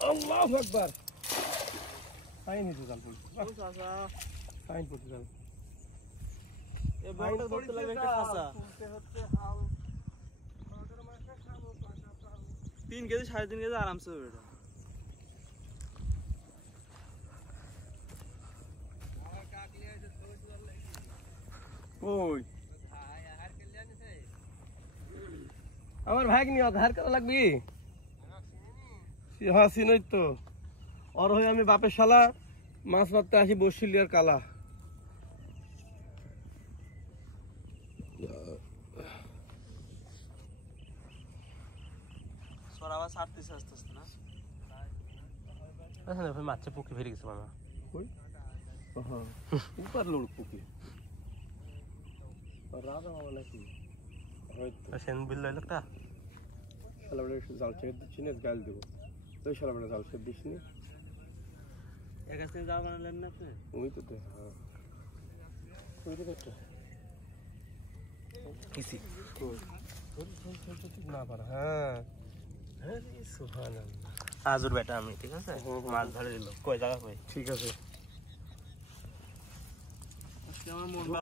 আল্লাহু আকবার ফাইন হইছে জাল পড়ছে ও চাচা ফাইন পড়ছে জাল এ বড়টা ধরতে লাগবে একটা খাসা হচ্ছে হাল বড়টার মাছটা খাবো 3 কেজি 3.5 কেজি আরামসে হবে এটা আমার কাকলি আছে সবুজ জাল লাগি ওই ভাই আহার কে লিয়ানিছে আমার ভাই কি আধার করা লাগবে হ্যাঁ চিনই তো और হই আমি বাপের শালা মাছ মারতে আসি বসিলিয়ার কালা সরাবা ছাড়তেছ আসতেছ না আচ্ছা ভাই মাছ পুকি ফেলে গেছে মামা কই হ্যাঁ উপর লোড পুকি রাজা মামা নাকি হয়তো সেন বিল লইলটা শালা বলে জাল ছেড়ে দিচ্ছি না গাল দেব তুই শালা বলে জাল ছেড়ে দিস নি এক আছে জাল বানালেন না আপনি ওই তো হ্যাঁ ওই তো একটা কিসি না পারা হ্যাঁ হ্যাঁ সুবহানাল্লাহ আজুর বেটা আমি ঠিক আছে মাছ ধরে দিল কয় জায়গা কই ঠিক আছে আজকে আমার মন